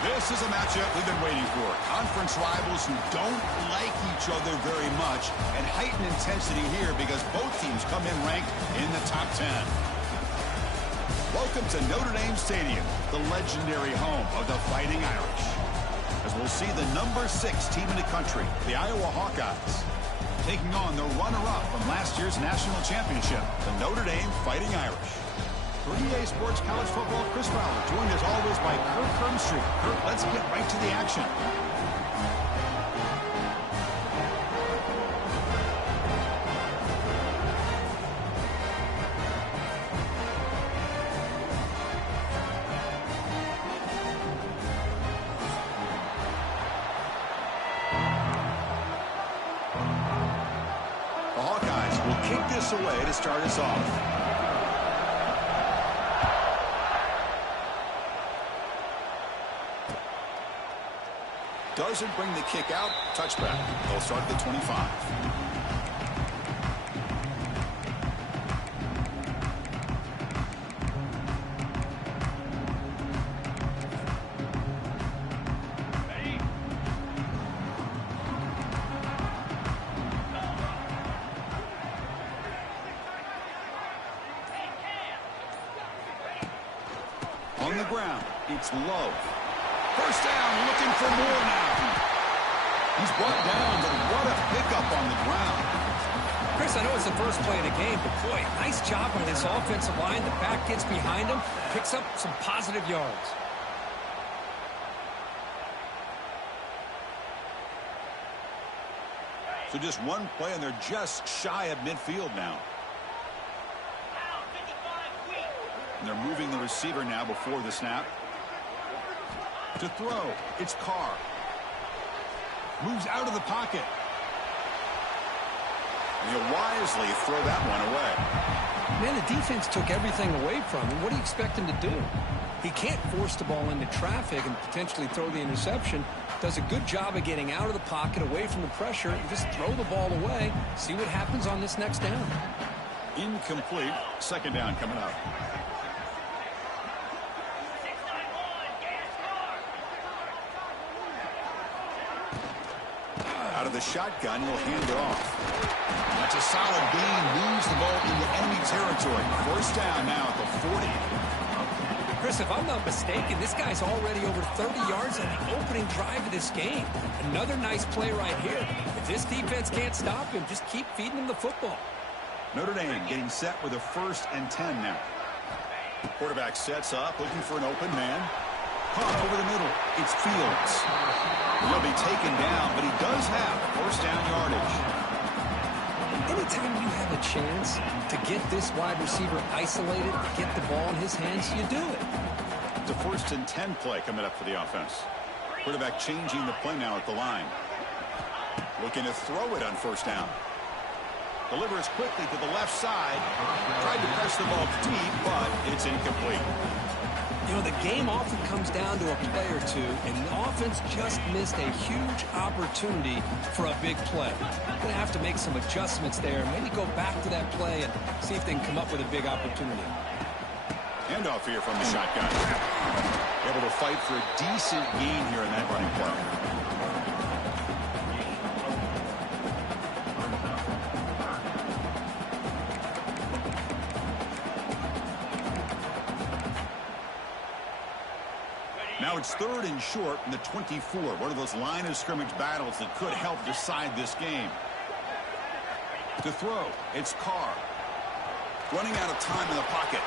This is a matchup we've been waiting for. Conference rivals who don't like each other very much, and heightened intensity here because both teams come in ranked in the top 10. Welcome to Notre Dame Stadium, the legendary home of the Fighting Irish. As we'll see the number 6 team in the country, the Iowa Hawkeyes, taking on the runner-up from last year's national championship, the Notre Dame Fighting Irish. For EA Sports College Football, Chris Fowler, joined as always by Kirk Hermstreet. Kirk, let's get right to the action. The Hawkeyes will kick this away to start us off. Doesn't bring the kick out. Touchback. They'll start at the 25. On the ground, it's Love. First down, looking for more now. He's brought down, but what a pickup on the ground. Chris, I know it's the first play of the game, but boy, nice job on this offensive line. The back gets behind him, picks up some positive yards. So just one play, and they're just shy of midfield now. And they're moving the receiver now before the snap. To throw, it's Carr. Moves out of the pocket. And he'll wisely throw that one away. Man, the defense took everything away from him. What do you expect him to do? He can't force the ball into traffic and potentially throw the interception. Does a good job of getting out of the pocket, away from the pressure, and just throw the ball away. See what happens on this next down. Incomplete. Second down coming up. Out of the shotgun, he'll hand it off. That's a solid gain. Moves the ball into enemy territory. First down now at the 40. Chris, if I'm not mistaken, this guy's already over 30 yards on the opening drive of this game. Another nice play right here. If this defense can't stop him, just keep feeding him the football. Notre Dame getting set with a 1st and 10 now. Quarterback sets up, looking for an open man. Caught over the middle. It's Fields. He'll be taken down, but he does have first down yardage. Anytime you have a chance to get this wide receiver isolated, get the ball in his hands, you do it. It's a 1st and 10 play coming up for the offense. Quarterback changing the play now at the line. Looking to throw it on first down. Delivers quickly to the left side. Tried to press the ball deep, but it's incomplete. You know, the game often comes down to a play or two, and the offense just missed a huge opportunity for a big play. They're going to have to make some adjustments there, maybe go back to that play and see if they can come up with a big opportunity. Handoff here from the shotgun. Able to fight for a decent gain here in that running play. Now it's 3rd and short in the 24. One of those line of scrimmage battles that could help decide this game. To throw, it's Carr. Running out of time in the pocket.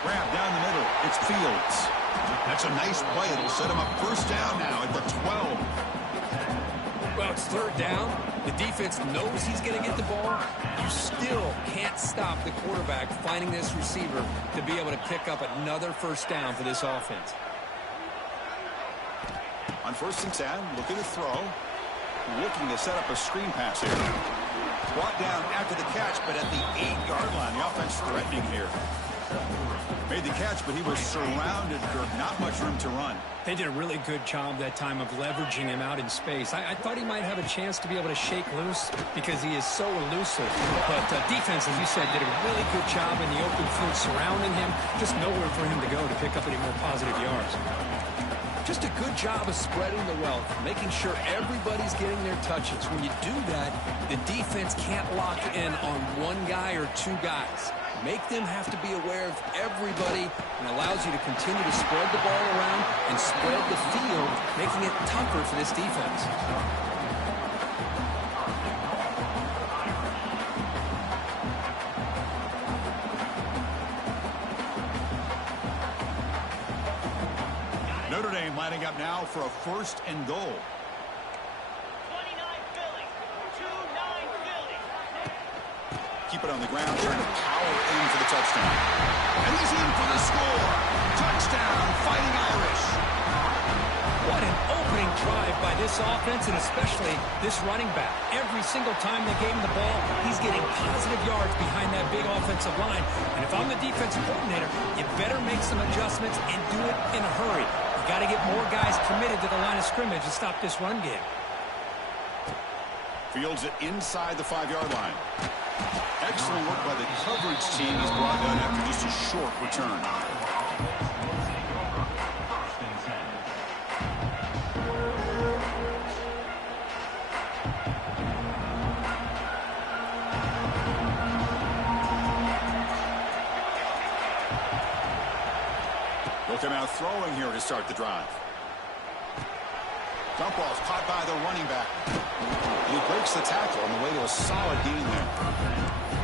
Grab down the middle. It's Fields. That's a nice play. It'll set him up first down now at the 12. Well, it's 3rd down. The defense knows he's going to get the ball. You still can't stop the quarterback finding this receiver to be able to pick up another first down for this offense. On 1st and 10, looking to throw. Looking to set up a screen pass here. Brought down after the catch, but at the 8-yard line, the offense threatening here. Made the catch, but he was surrounded, Kirk. Not much room to run. They did a really good job that time of leveraging him out in space. I thought he might have a chance to be able to shake loose because he is so elusive. But defense, as you said, did a really good job in the open field surrounding him. Just nowhere for him to go to pick up any more positive yards. Just a good job of spreading the wealth, making sure everybody's getting their touches. When you do that, the defense can't lock in on one guy or two guys. Make them have to be aware of everybody, and allows you to continue to spread the ball around and spread the field, making it tougher for this defense. Notre Dame lining up now for a 1st and goal. 29 Philly. 2-9 Philly. Keep it on the ground, trying to power in for the touchdown. And he's in for the score. Touchdown, Fighting Irish. What an opening drive by this offense, and especially this running back. Every single time they gave him the ball, he's getting positive yards behind that big offensive line. And if I'm the defensive coordinator, you better make some adjustments and do it in a hurry. You got to get more guys committed to the line of scrimmage to stop this run game. Fields it inside the 5-yard line. Excellent work by the coverage team. He's brought down after just a short return. They'll come out throwing here to start the drive. Dump ball's caught by the running back. He breaks the tackle on the way to a solid gain there.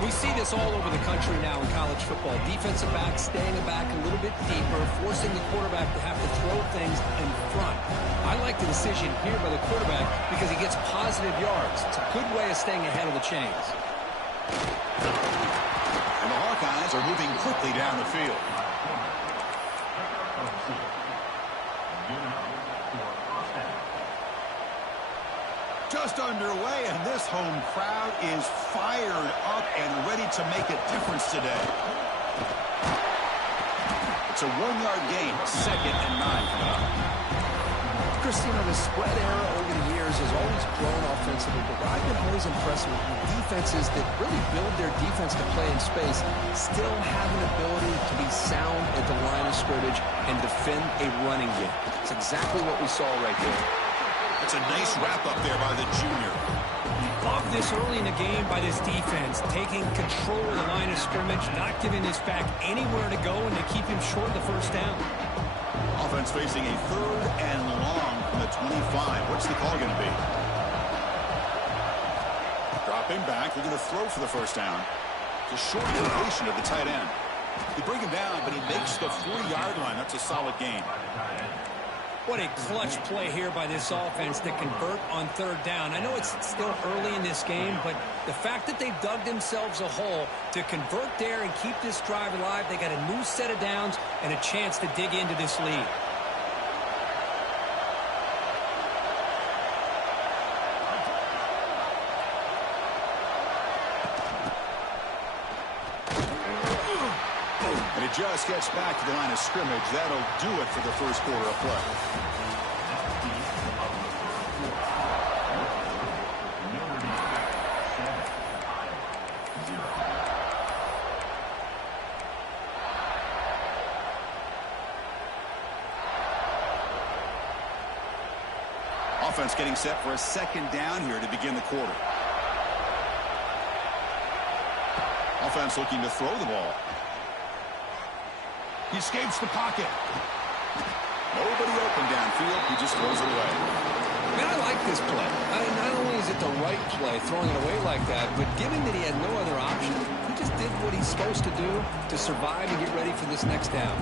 We see this all over the country now in college football. Defensive backs staying back a little bit deeper, forcing the quarterback to have to throw things in front. I like the decision here by the quarterback because he gets positive yards. It's a good way of staying ahead of the chains. And the Hawkeyes are moving quickly down the field. Just underway, and this home crowd is fired up and ready to make a difference today. It's a 1-yard gain, 2nd and 9. Christina, the spread era over the years has always grown offensively, but what I've been always impressed with defenses that really build their defense to play in space still have an ability to be sound at the line of scrimmage and defend a running game. It's exactly what we saw right there. It's a nice wrap-up there by the junior. Love this early in the game by this defense, taking control of the line of scrimmage, not giving his back anywhere to go, and to keep him short of the first down. Offense facing a 3rd and long from the 25. What's the call going to be? Dropping back, looking to throw for the first down. It's a short completion of the tight end. They bring him down, but he makes the 40-yard line. That's a solid gain. What a clutch play here by this offense to convert on 3rd down. I know it's still early in this game, but the fact that they dug themselves a hole to convert there and keep this drive alive, they got a new set of downs and a chance to dig into this lead. And it just gets back to the line of scrimmage. That'll do it for the first quarter of play. Offense getting set for a 2nd down here to begin the quarter. Offense looking to throw the ball. He escapes the pocket. Nobody open downfield. He just throws it away. Man, I like this play. Not only is it the right play, throwing it away like that, but given that he had no other option, he just did what he's supposed to do to survive and get ready for this next down.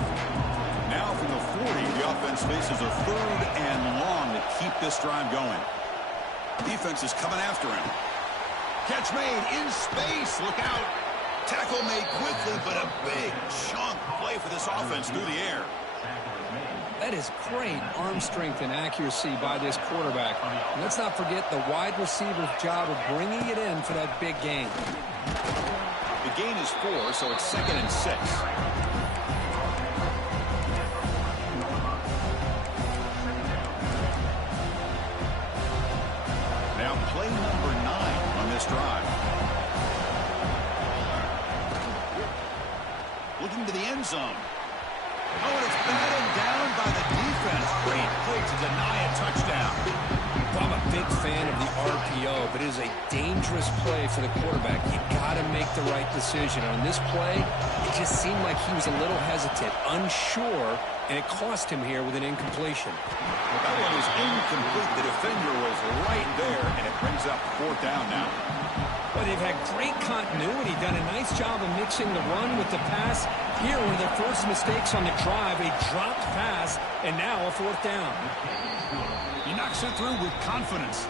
Now from the 40, the offense faces a 3rd and long to keep this drive going. Defense is coming after him. Catch made in space. Look out. Tackle made quickly, but a big chunk play for this offense through the air. That is great arm strength and accuracy by this quarterback. And let's not forget the wide receiver's job of bringing it in for that big gain. The gain is 4, so it's 2nd and 6. Now play number 9 on this drive. Looking to the end zone. Oh, and it's batted down by the defense. Great play to deny a touchdown. Well, I'm a big fan of the RPO, but it is a dangerous play for the quarterback. You got to make the right decision. On this play, it just seemed like he was a little hesitant, unsure, and it cost him here with an incompletion. Well, that one was incomplete. The defender was right there, and it brings up 4th down now. Well, they've had great continuity, done a nice job of mixing the run with the pass. Here, one of their first mistakes on the drive, a dropped pass, and now a 4th down. He knocks it through with confidence.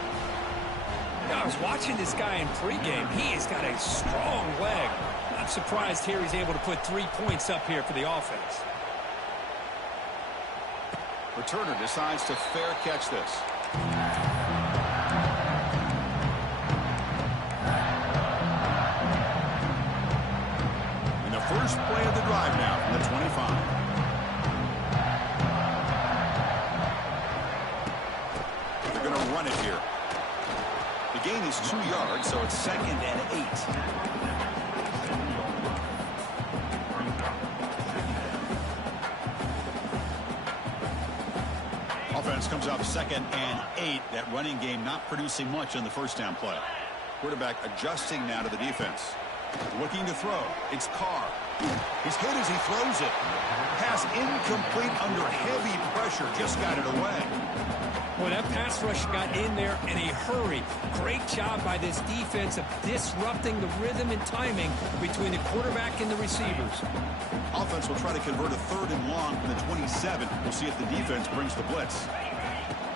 I was watching this guy in pregame. He has got a strong leg. Not surprised here he's able to put 3 points up here for the offense. Returner decides to fair catch this. And the first play of the drive now from the 25. They're going to run it here. The gain is 2 yards, so it's 2nd and 8. Offense comes up 2nd and 8. That running game not producing much on the first down play. Quarterback adjusting now to the defense. Looking to throw. It's Carr. He's hit as he throws it. Pass incomplete under heavy pressure. Just got it away. Well, that pass rush got in there in a hurry. Great job by this defense of disrupting the rhythm and timing between the quarterback and the receivers. Offense will try to convert a 3rd and long from the 27. We'll see if the defense brings the blitz.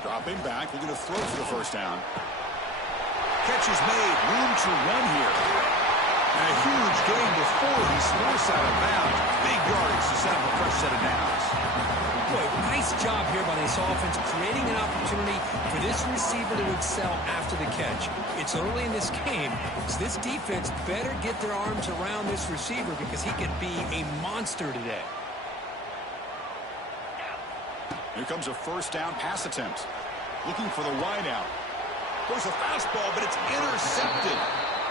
Dropping back, looking to throw for the first down. Catch is made, room to run here. And a huge gain before he slips out of bounds. Big yardage to set up a fresh set of downs. Boy, nice job here by this offense, creating an opportunity for this receiver to excel after the catch. It's early in this game, so this defense better get their arms around this receiver because he could be a monster today. Here comes a first down pass attempt. Looking for the wideout. There's a fastball, but it's intercepted.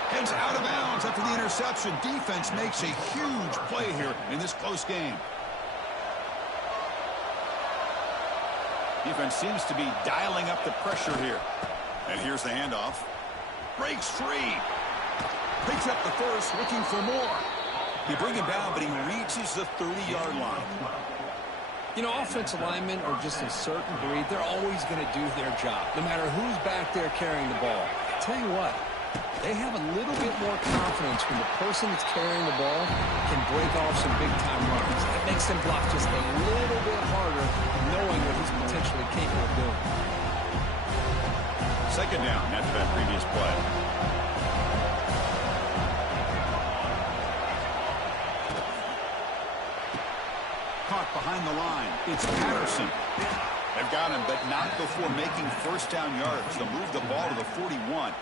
Heads out of bounds after the interception. Defense makes a huge play here in this close game. Defense seems to be dialing up the pressure here. And here's the handoff. Breaks free. Picks up the first, looking for more. You bring him down, but he reaches the 30-yard line. You know, offensive linemen are just a certain breed. They're always going to do their job, no matter who's back there carrying the ball. I tell you what, they have a little bit more confidence when the person that's carrying the ball can break off some big-time runs. It makes them block just a little bit harder, knowing what he's potentially capable of doing. 2nd down after that previous play. Caught behind the line. It's Patterson. They've got him, but not before making first down yards. They'll move the ball to the 41.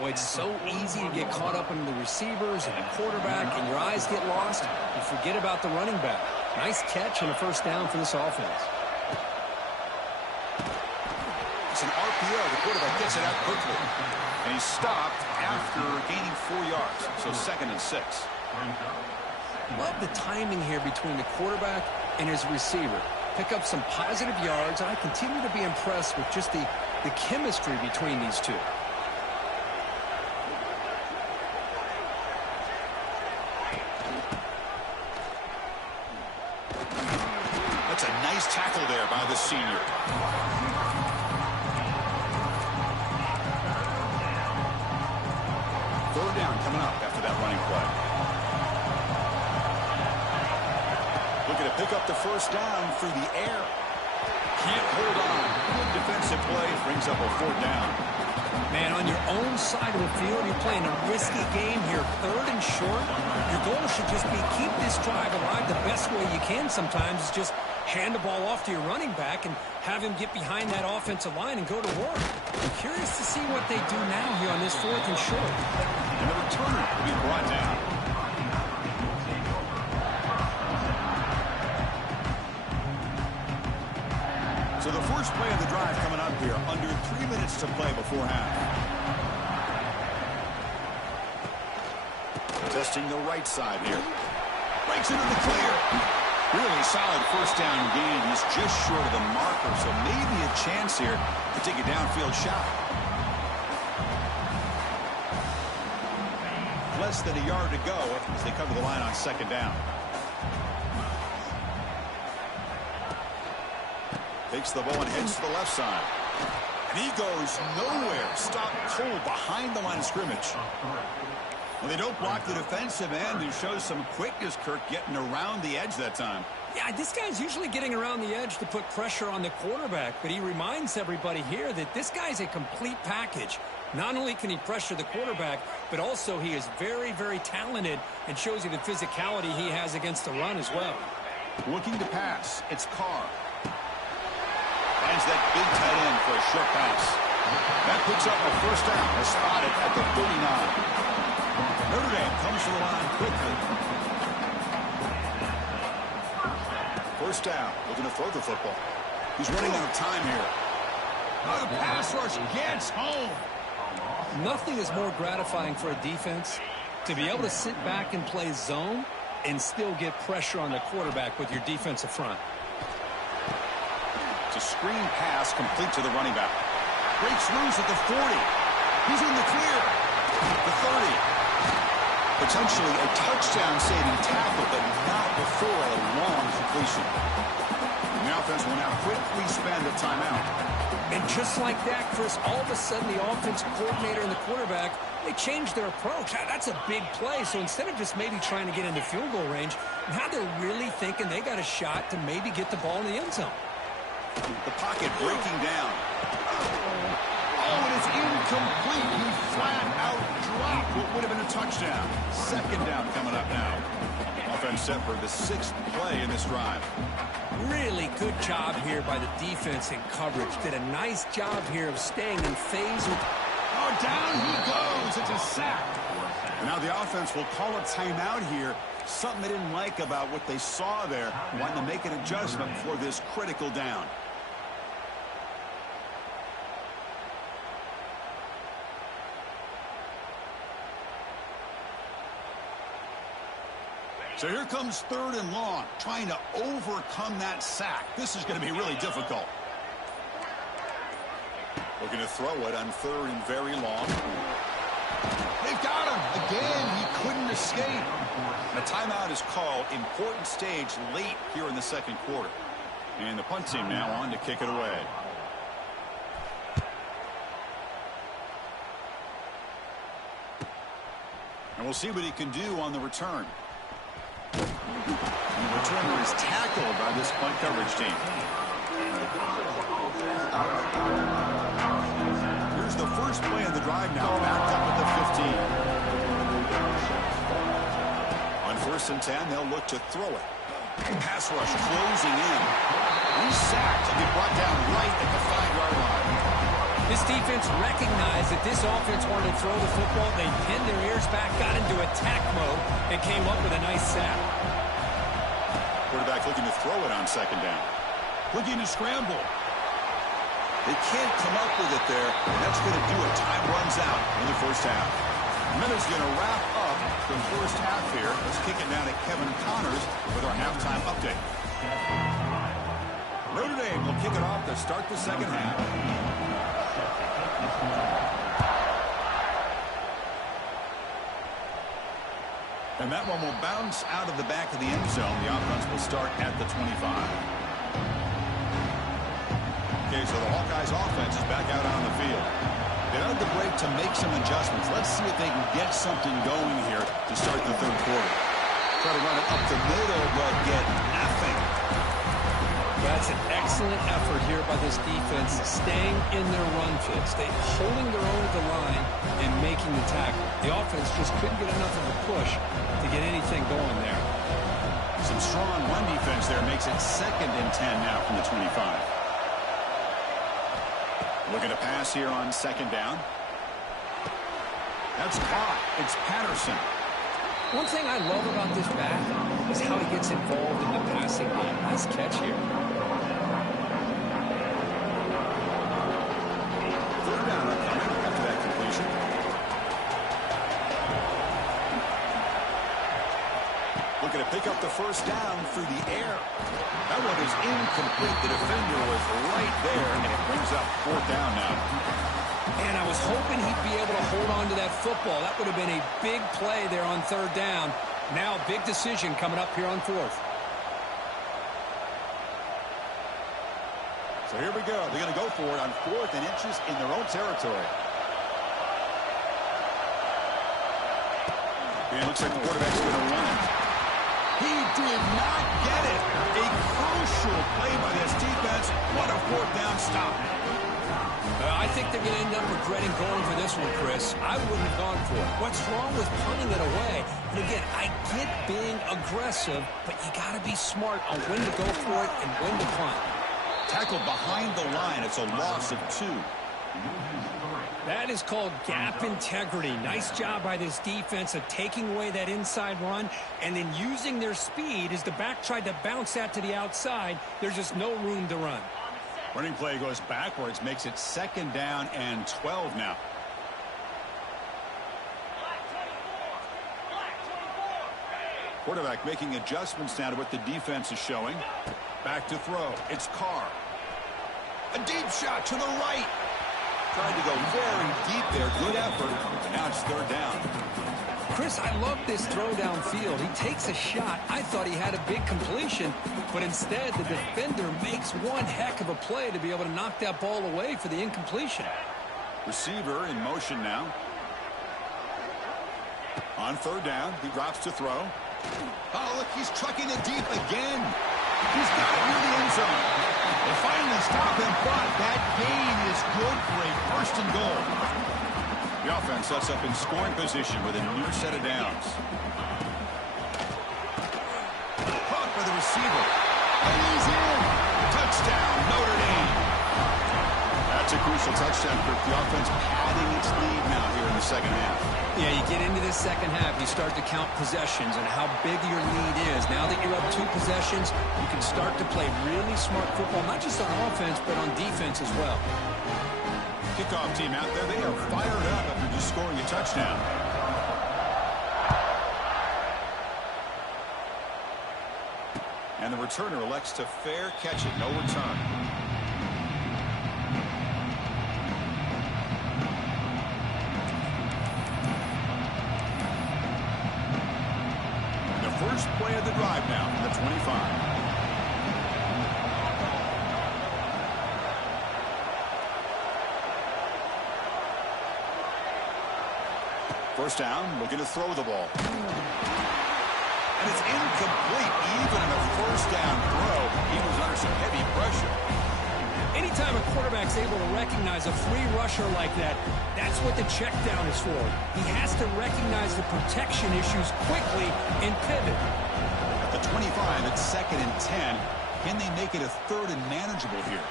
Boy, it's so easy to get caught up in the receivers and the quarterback, and your eyes get lost. You forget about the running back. Nice catch and a first down for this offense. It's an RPO. The quarterback gets it out quickly. And he's stopped after gaining 4 yards. So 2nd and 6. Love the timing here between the quarterback and his receiver. Pick up some positive yards, and I continue to be impressed with just the chemistry between these two. That's a nice tackle there by the senior. Third down coming up after that running play. Looking to pick up the first down through the air. Can't hold on. Good defensive play brings up a 4th down. Man, on your own side of the field, you're playing a risky game here. 3rd and short. Your goal should just be keep this drive alive the best way you can sometimes is just hand the ball off to your running back and have him get behind that offensive line and go to work. I'm curious to see what they do now here on this 4th and short. And the returner will be brought down. So the first play of the drive coming up here. Under 3 minutes to play before half. Testing the right side here. Breaks into the clear. Really solid first down gain. He's just short of the marker, so maybe a chance here to take a downfield shot. Less than a yard to go as they come to the line on second down. Takes the ball and heads to the left side. And he goes nowhere. Stopped cold behind the line of scrimmage. Well, they don't block the defensive end and shows some quickness, Kirk, getting around the edge that time. Yeah, this guy's usually getting around the edge to put pressure on the quarterback, but he reminds everybody here that this guy's a complete package. Not only can he pressure the quarterback, but also he is very, very talented and shows you the physicality he has against the run as well. Looking to pass. It's Carr. Finds that big tight end for a short pass. That picks up a first down. Is spotted at the 39. Notre Dame comes to the line quickly. First down. Looking to throw the football. He's running out of time here. Oh, the pass rush gets home. Nothing is more gratifying for a defense to be able to sit back and play zone and still get pressure on the quarterback with your defensive front. It's a screen pass complete to the running back. Breaks loose at the 40. He's in the clear. The 30. Potentially a touchdown-saving tackle, but not before a long completion. And the offense will now quickly spend a timeout. And just like that, Chris, all of a sudden the offensive coordinator and the quarterback, they changed their approach. That's a big play. So instead of just maybe trying to get into field goal range, now they're really thinking they got a shot to maybe get the ball in the end zone. The pocket breaking down. Oh, and it's incomplete. He flat out dropped what would have been a touchdown. Second down coming up now. Offense set for the 6th play in this drive. Really good job here by the defense in coverage. Did a nice job here of staying in phase with... Oh, down he goes. It's a sack. And now the offense will call a timeout here. Something they didn't like about what they saw there. Wanting to make an adjustment for this critical down. So here comes 3rd and long, trying to overcome that sack. This is going to be really difficult. Looking to throw it on 3rd and very long. They've got him. Again, he couldn't escape. And a timeout is called. Important stage late here in the second quarter. And the punt team now on to kick it away. And we'll see what he can do on the return. And the returner is tackled by this punt coverage team. Here's the first play of the drive now, backed up at the 15. On 1st and 10, they'll look to throw it. Pass rush closing in. He's sacked and get brought down right at the 5-yard line. This defense recognized that this offense wanted to throw the football. They pinned their ears back, got into attack mode, and came up with a nice sack. Quarterback looking to throw it on 2nd down. Looking to scramble. They can't come up with it there, and that's going to do it. Time runs out in the first half. Miller's going to wrap up the first half here. Let's kick it now to Kevin Connors with our halftime update. Notre Dame will kick it off to start the second half. And that one will bounce out of the back of the end zone. The offense will start at the 25. Okay, so the Hawkeyes offense is back out on the field. They had the break to make some adjustments. Let's see if they can get something going here to start the third quarter. Try to run it up the middle, but get nothing. That's an excellent effort here by this defense, staying in their run fits. They holding their own at the line and making the tackle. The offense just couldn't get enough of a push to get anything going there. Some strong run defense there makes it 2nd and 10 now from the 25. Looking to pass here on 2nd down. That's caught. It's Patterson. One thing I love about this back is how he gets involved in the passing game. Nice catch here. 3rd down upcoming after that completion. Looking to pick up up the first down through the air. That one is incomplete. The defender was right there, and it brings up fourth down now. And I was hoping he'd be able to hold on to that football. That would have been a big play there on third down. Now a big decision coming up here on fourth. So here we go. They're going to go for it on 4th and inches in their own territory. And it looks like the quarterback's going to run it. He did not get it. A crucial play by this defense. What a fourth down stop. I think they're going to end up regretting going for this one, Chris. I wouldn't have gone for it. What's wrong with punting it away? And again, I get being aggressive, but you got to be smart on when to go for it and when to punt. Tackled behind the line. It's a loss of 2. That is called gap integrity. Nice job by this defense of taking away that inside run and then using their speed as the back tried to bounce that to the outside. There's just no room to run. Running play goes backwards, makes it 2nd down and 12 now. Quarterback making adjustments now to what the defense is showing. Back to throw. It's Carr. A deep shot to the right. Trying to go very deep there. Good effort. Now it's 3rd down. Chris, I love this throw downfield. He takes a shot. I thought he had a big completion, but instead the defender makes one heck of a play to be able to knock that ball away for the incompletion. Receiver in motion now. On 3rd down, he drops to throw. Oh, look, he's trucking it deep again. He's got it near the end zone. They finally stop him, but that gain is good for a 1st and goal. The offense sets up in scoring position with a new set of downs. Caught by the receiver. And he's in. Touchdown, Notre Dame. That's a crucial touchdown for the offense padding its lead now here in the 2nd half. Yeah, you get into this 2nd half, you start to count possessions and how big your lead is. Now that you're up 2 possessions, you can start to play really smart football, not just on offense, but on defense as well. Kickoff team out there, they are fired up after just scoring a touchdown. And the returner elects to fair catch it, no return. The first play of the drive now from the 25. First down, looking to throw the ball. And it's incomplete. Even in a 1st down throw, he was under some heavy pressure. Anytime a quarterback's able to recognize a free rusher like that, that's what the check down is for. He has to recognize the protection issues quickly and pivot. At the 25, it's 2nd and 10. Can they make it a 3rd and manageable here?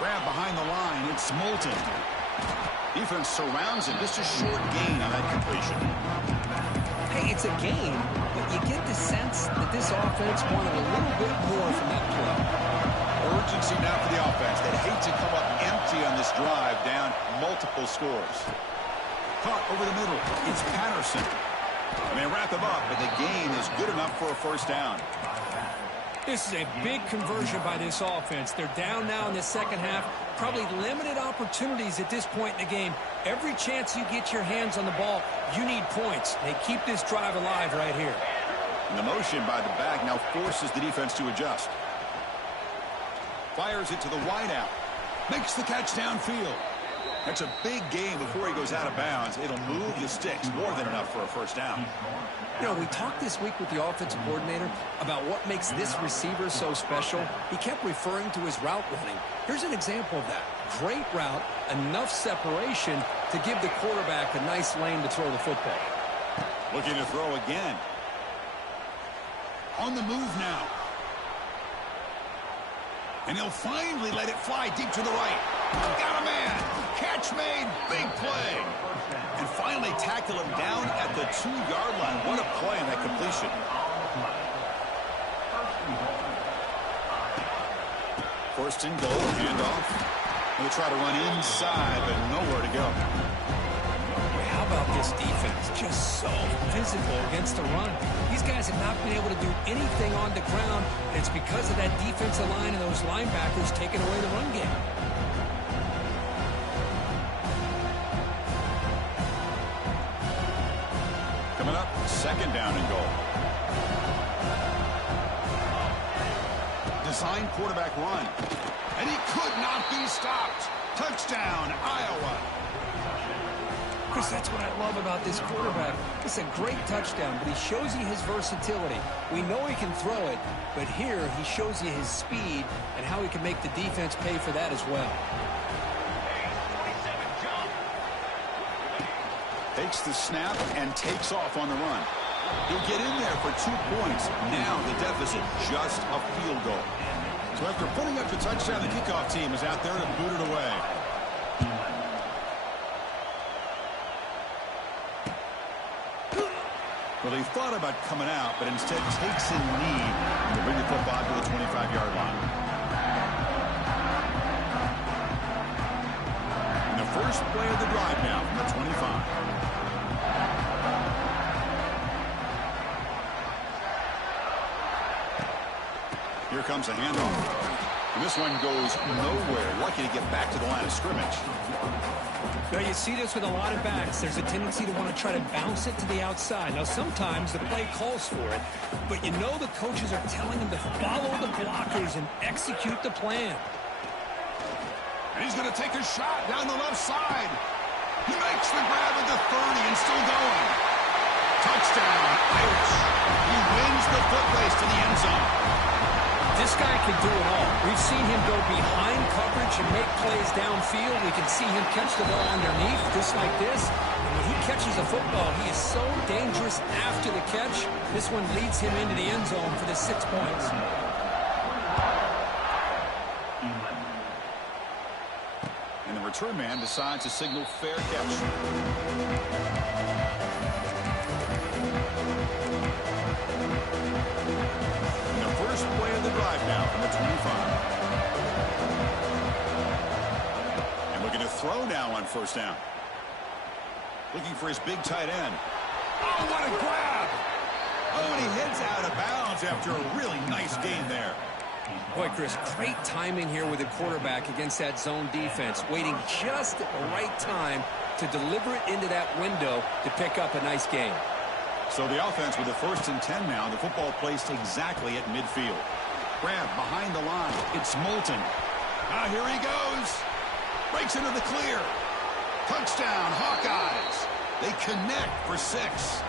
Grab behind the line. It's Moulton. Defense surrounds him. Just a short gain on that completion. Hey, it's a gain, but you get the sense that this offense wanted a little bit more from that play. Urgency now for the offense. They'd hate to come up empty on this drive, down multiple scores. Caught over the middle. It's Patterson. And they wrap him up, but the gain is good enough for a 1st down. This is a big conversion by this offense. They're down now in the 2nd half. Probably limited opportunities at this point in the game. Every chance you get your hands on the ball, you need points. They keep this drive alive right here. And the motion by the back now forces the defense to adjust. Fires it to the wideout. Makes the catch downfield. That's a big gain before he goes out of bounds. It'll move the sticks, more than enough for a 1st down. You know, we talked this week with the offensive coordinator about what makes this receiver so special. He kept referring to his route running. Here's an example of that. Great route, enough separation to give the quarterback a nice lane to throw the football. Looking to throw again. On the move now. And he'll finally let it fly deep to the right. Got a man. Catch made. Big play. And finally tackle him down at the 2-yard line. What a play on that completion. First and goal. Handoff. They'll try to run inside, but nowhere to go. How about this defense. Just so physical against the run. These guys have not been able to do anything on the ground, and it's because of that defensive line and those linebackers taking away the run game. Coming up, second down and goal. Design quarterback run. And he could not be stopped. Touchdown, Iowa. Chris, that's what I love about this quarterback. It's a great touchdown, but he shows you his versatility. We know he can throw it, but here he shows you his speed and how he can make the defense pay for that as well. Takes the snap and takes off on the run. He'll get in there for 2 points. Now the deficit just a field goal. So after putting up the touchdown, the kickoff team is out there to boot it away. Well, he thought about coming out, but instead takes a knee to bring the football to the 25-yard line. And the first play of the drive now from the 25. Here comes a handoff. And this one goes nowhere. Lucky to get back to the line of scrimmage. Now, you see this with a lot of backs. There's a tendency to want to try to bounce it to the outside. Now, sometimes the play calls for it, but you know the coaches are telling them to follow the blockers and execute the plan. And he's going to take a shot down the left side. He makes the grab at the 30 and still going. Touchdown, Irish. He wins the foot race to the end zone. This guy can do it all. We've seen him go behind coverage and make plays downfield. We can see him catch the ball underneath, just like this. And when he catches a football, he is so dangerous after the catch. This one leads him into the end zone for the 6 points. And the return man decides to signal fair catch. First play of the drive now from the 25. And looking to throw now on first down. Looking for his big tight end. Oh, what a grab! Oh, and he heads out of bounds after a really nice gain there. Boy, Chris, great timing here with the quarterback against that zone defense, waiting just at the right time to deliver it into that window to pick up a nice gain. So the offense with the 1st and 10 now. The football placed exactly at midfield. Grab behind the line. It's Moulton. Ah, here he goes. Breaks into the clear. Touchdown, Hawkeyes. They connect for 6.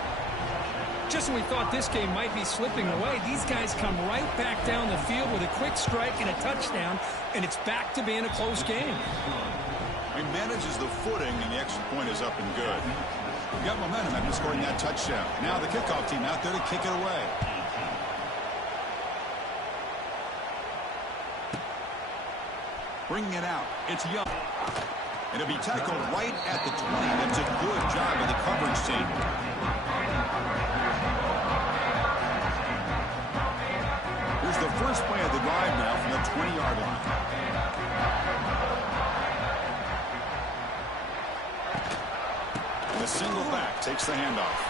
Just when we thought this game might be slipping away, these guys come right back down the field with a quick strike and a touchdown, and it's back to being a close game. He manages the footing, and the extra point is up and good. Got momentum after scoring that touchdown. Now the kickoff team out there to kick it away. Bringing it out. It's Young. It'll be tackled right at the 20. That's a good job by the coverage team. Here's the first play of the drive now from the 20-yard line. The single back takes the handoff.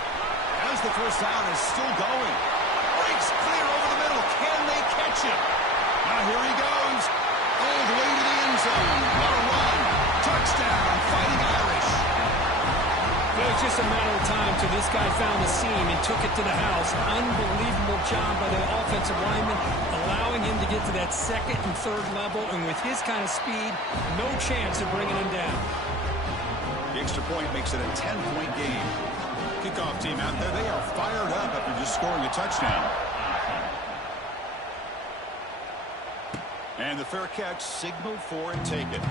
As the first down is still going. Breaks clear over the middle. Can they catch it? Now here he goes. All the way to the end zone. What a run. Touchdown, Fighting Irish. Well, it's just a matter of time till this guy found the seam and took it to the house. Unbelievable job by the offensive lineman, allowing him to get to that 2nd and 3rd level. And with his kind of speed, no chance of bringing him down. The extra point makes it a 10-point game. Kickoff team out there, they are fired up after just scoring a touchdown. And the fair catch signaled for and taken.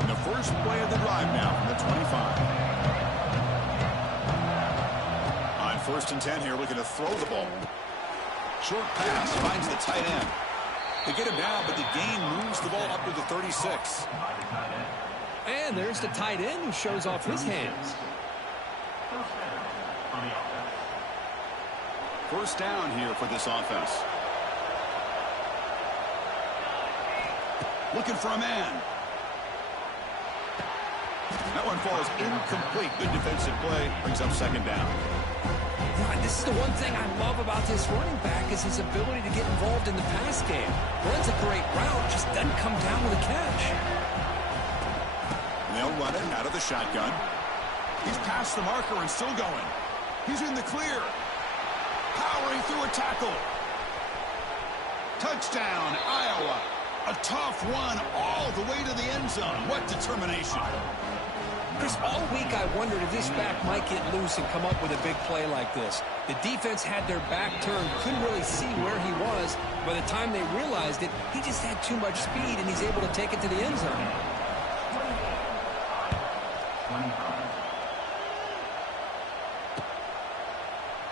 And the first play of the drive now from the 25. 1st and 10 here, looking to throw the ball. Short pass finds the tight end. They get him down, but the gain moves the ball up to the 36. And there's the tight end who shows off his hands. First down here for this offense. Looking for a man. That one falls incomplete. Good defensive play. Brings up second down. This is the one thing I love about this running back is his ability to get involved in the pass game. Runs a great route, just doesn't come down with a catch. They'll run it out of the shotgun. He's past the marker and still going. He's in the clear. Powering through a tackle. Touchdown, Iowa. A tough one all the way to the end zone. What determination. Chris, all week I wondered if this back might get loose and come up with a big play like this. The defense had their back turned, couldn't really see where he was. By the time they realized it, he just had too much speed, and he's able to take it to the end zone.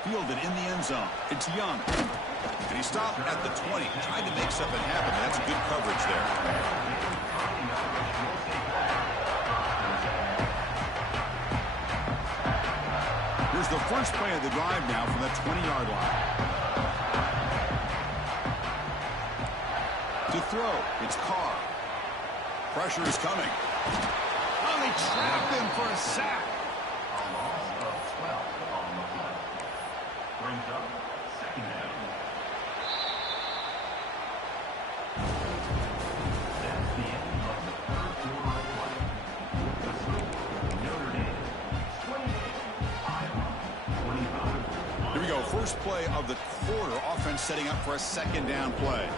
Fielded in the end zone. It's Young. And he stopped at the 20, trying to make something happen. That's good coverage there. Here's the first play of the drive now from the 20-yard line. To throw, it's Carr. Pressure is coming. Oh, they trapped him for a sack. Brings up second down. That's the end of the third quarter of play. Notre Dame 28, Iowa 25. Here we go. First play of the quarter. Offense setting up for a second down play.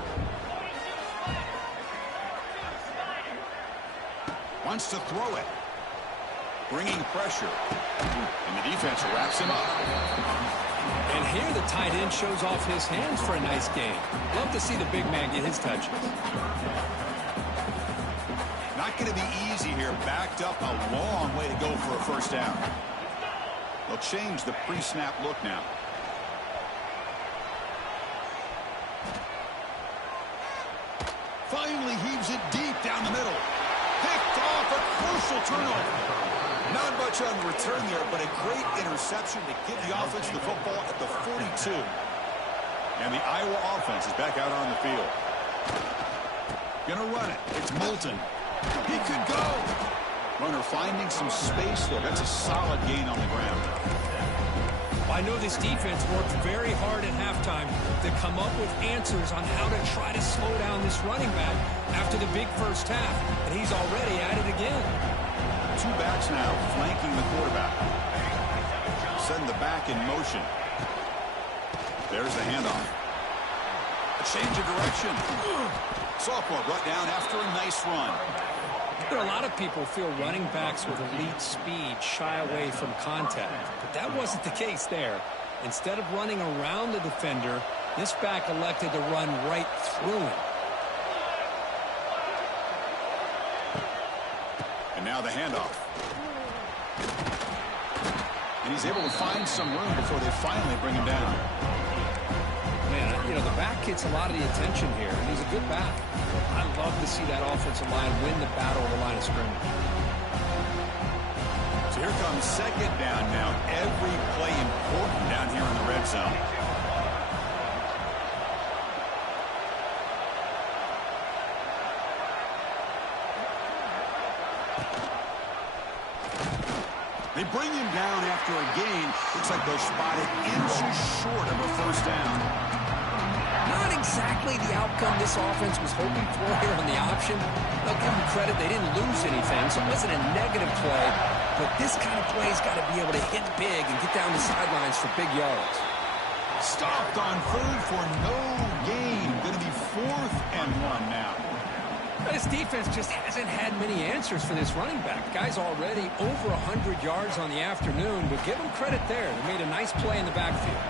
Wants to throw it. Bringing pressure. And the defense wraps him up. And here the tight end shows off his hands for a nice game. Love to see the big man get his touches. Not going to be easy here. Backed up a long way to go for a first down. They'll change the pre-snap look now. Finally heaves it deep down the middle. Picked off, a crucial turnover. Not much on the return there, but a great interception to give the offense the football at the 42. And the Iowa offense is back out on the field. Gonna run it. It's Moulton. He could go. Runner finding some space there. That's a solid gain on the ground. I know this defense worked very hard at halftime to come up with answers on how to try to slow down this running back after the big first half, and he's already at it again. Two backs now flanking the quarterback. Send the back in motion. There's the handoff. A change of direction. Sophomore brought down after a nice run. There are a lot of people feel running backs with elite speed shy away from contact, but that wasn't the case there. Instead of running around the defender, this back elected to run right through him. And now the handoff. And he's able to find some room before they finally bring him down. Man, you know, the back gets a lot of the attention here, and he's a good back. I love to see that offensive line win the battle of the line of scrimmage. So here comes second down now. Every play important down here in the red zone. They bring him down after a gain. Looks like they're spotted inches short of a first down. Not exactly the outcome this offense was hoping for here on the option. I'll give them credit, they didn't lose anything, so it wasn't a negative play. But this kind of play's got to be able to hit big and get down the sidelines for big yards. Stopped on third for no gain. Going to be 4th and 1 now. This defense just hasn't had many answers for this running back. Guy's already over 100 yards on the afternoon, but give him credit there. They made a nice play in the backfield.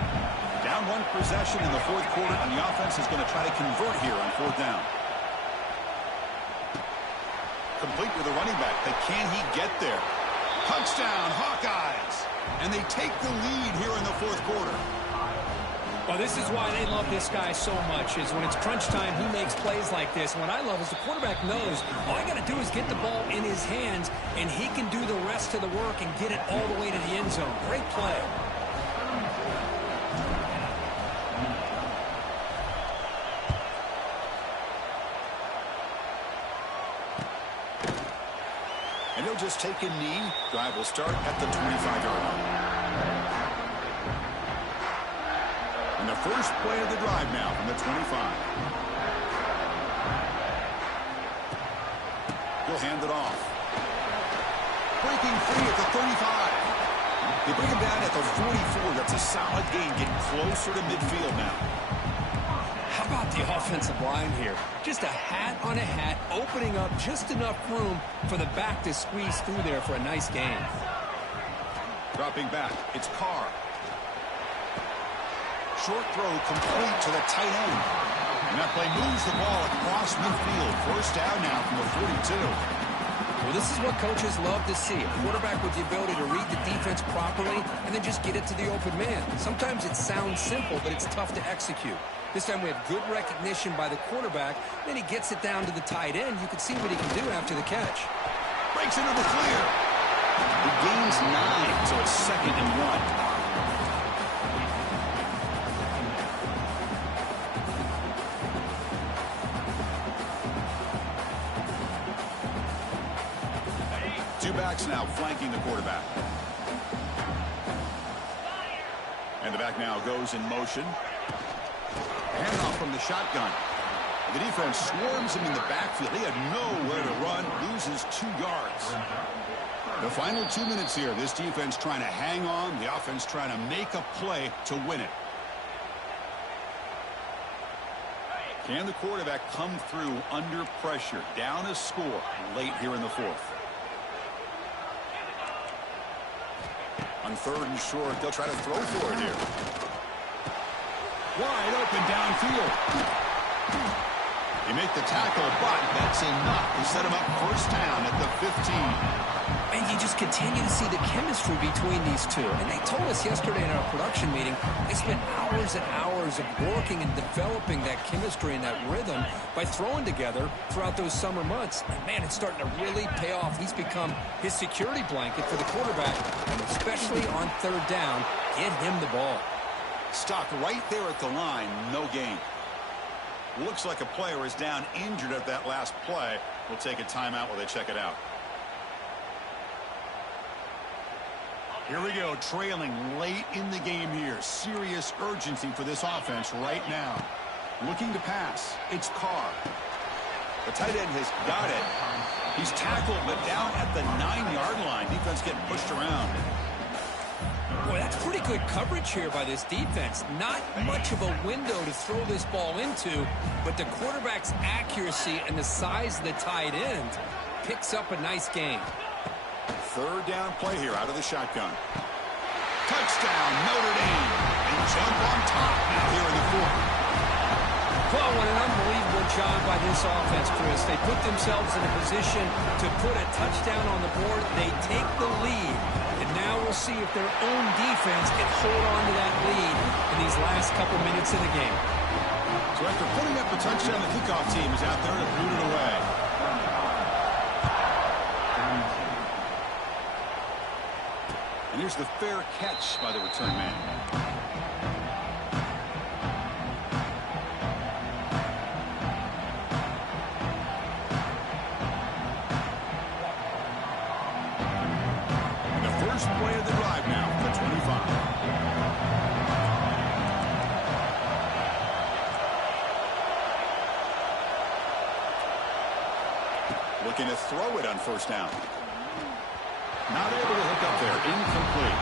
Down one possession in the fourth quarter, and the offense is going to try to convert here on 4th down. Complete with the running back, but can he get there? Touchdown, Hawkeyes! And they take the lead here in the fourth quarter. Well, this is why they love this guy so much, is when it's crunch time, he makes plays like this. And what I love is the quarterback knows all I got to do is get the ball in his hands, and he can do the rest of the work and get it all the way to the end zone. Great play. And he'll just take a knee. Drive will start at the 25-yard line. And the first play of the drive now from the 25. He'll hand it off. Breaking free at the 35. They bring him down at the 44. That's a solid gain, getting closer to midfield now. How about the offensive line here? Just a hat on a hat, opening up just enough room for the back to squeeze through there for a nice gain. Dropping back, it's Carr. Short throw complete to the tight end. And that play moves the ball across midfield. First down now from the 42. Well, this is what coaches love to see. A quarterback with the ability to read the defense properly and then just get it to the open man. Sometimes it sounds simple, but it's tough to execute. This time we have good recognition by the quarterback. Then he gets it down to the tight end. You can see what he can do after the catch. Breaks into the clear. He gains 9, so it's 2nd and 1. Two backs now flanking the quarterback. And the back now goes in motion. Handoff from the shotgun. The defense swarms him in the backfield. He had nowhere to run, loses 2 yards. The final 2 minutes here. This defense trying to hang on. The offense trying to make a play to win it. Can the quarterback come through under pressure? Down a score late here in the 4th. On 3rd and short, they'll try to throw for it here. Wide open downfield. They make the tackle, but that's enough to set him up first down at the 15. And you just continue to see the chemistry between these two. And they told us yesterday in our production meeting, they spent hours and hours of working and developing that chemistry and that rhythm by throwing together throughout those summer months. And, man, it's starting to really pay off. He's become his security blanket for the quarterback, and especially on 3rd down, get him the ball. Stopped right there at the line, no gain. Looks like a player is down injured at that last play. We'll take a timeout while they check it out. Here we go, trailing late in the game here. Serious urgency for this offense right now. Looking to pass, it's Carr. The tight end has got it. He's tackled, but down at the 9-yard line. Defense getting pushed around. Boy, that's pretty good coverage here by this defense. Not much of a window to throw this ball into, but the quarterback's accuracy and the size of the tight end picks up a nice gain. 3rd down play here out of the shotgun. Touchdown, Notre Dame. And jump on top now here in the 4th. Well, what an unbelievable job by this offense, Chris. They put themselves in a position to put a touchdown on the board. They take the lead. And now we'll see if their own defense can hold on to that lead in these last couple minutes of the game. So after putting up the touchdown, the kickoff team is out there to boot it away. And here's the fair catch by the return man. And the first play of the drive now for the 25. Looking to throw it on 1st down. Not able to hook up there. Incomplete.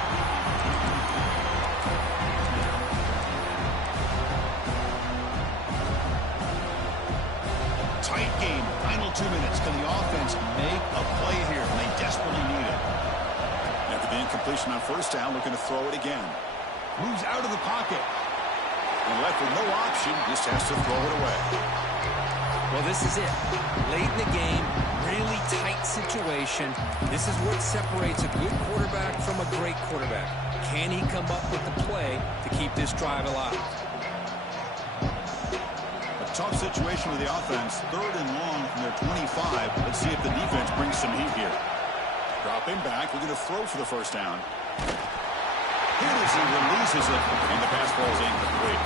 Tight game. Final 2 minutes. Can the offense make a play here? And they desperately need it. After the incompletion on 1st down, looking to throw it again. Moves out of the pocket. And left with no option, just has to throw it away. Well, this is it. Late in the game, really tight situation. This is what separates a good quarterback from a great quarterback. Can he come up with the play to keep this drive alive? A tough situation with the offense. 3rd and long from their 25. Let's see if the defense brings some heat here. Dropping back. We're going to throw for the 1st down. Here as he releases it, and the pass ball is incomplete.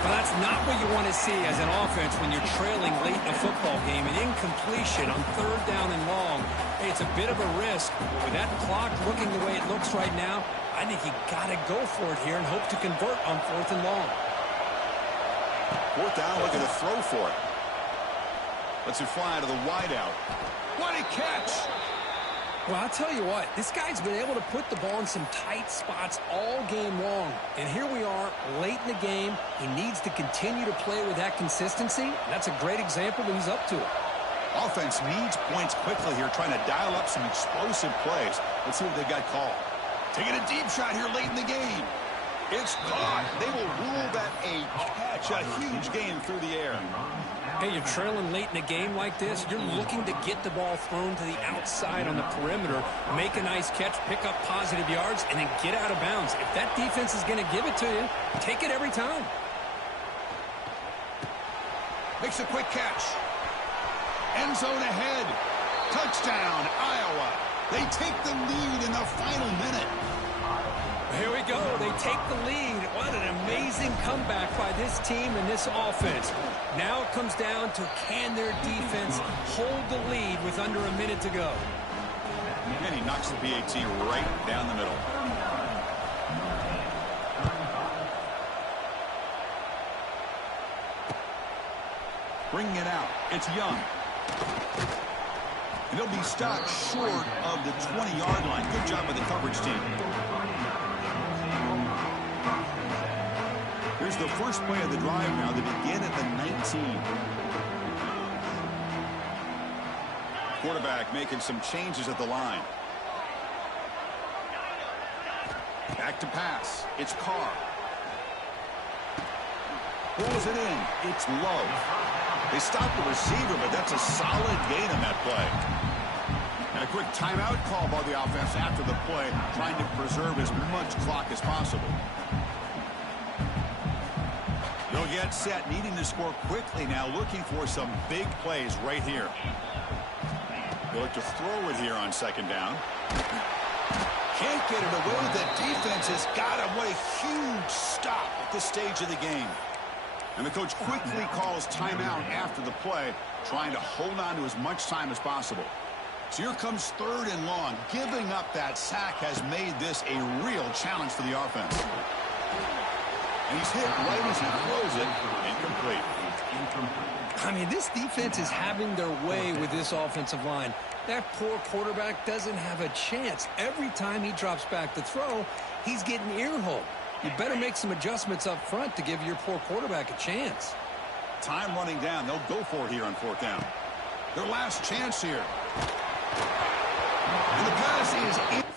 Well, that's not what you want to see as an offense when you're trailing late in a football game. An incompletion on 3rd down and long. Hey, it's a bit of a risk. With that clock looking the way it looks right now, I think you got to go for it here and hope to convert on 4th and long. 4th down, looking to throw for it. Lets it fly to the wideout. What a catch! Well, I'll tell you what, this guy's been able to put the ball in some tight spots all game long. And here we are, late in the game. He needs to continue to play with that consistency. That's a great example that he's up to it. Offense needs points quickly here, trying to dial up some explosive plays. Let's see what they got called. Taking a deep shot here late in the game. It's caught. They will rule that a catch, a huge gain through the air. Hey, you're trailing late in a game like this. You're looking to get the ball thrown to the outside on the perimeter, make a nice catch, pick up positive yards, and then get out of bounds. If that defense is going to give it to you, take it every time. Makes a quick catch. End zone ahead. Touchdown, Iowa. They take the lead in the final minute. Here we go. They take the lead. What an amazing comeback by this team and this offense. Now it comes down to can their defense hold the lead with under a minute to go. And he knocks the PAT right down the middle. Bringing it out. It's Young. And he'll be stopped short of the 20-yard line. Good job by the coverage team. Here's the first play of the drive now. They begin at the 19. Quarterback making some changes at the line. Back to pass. It's Carr. Pulls it in. It's Love. They stopped the receiver, but that's a solid gain on that play. And a quick timeout call by the offense after the play, trying to preserve as much clock as possible. They'll get set, needing to score quickly now, looking for some big plays right here. They'll look to throw it here on 2nd down. Can't get it away. The defense has got him. What a huge stop at this stage of the game. And the coach quickly calls timeout after the play, trying to hold on to as much time as possible. So here comes 3rd and long. Giving up that sack has made this a real challenge for the offense. And he's hit right as he throws it. Incomplete. I mean, this defense is having their way with this offensive line. That poor quarterback doesn't have a chance. Every time he drops back to throw, he's getting ear-holed. You better make some adjustments up front to give your poor quarterback a chance. Time running down. They'll go for it here on 4th down. Their last chance here. And the pass is in.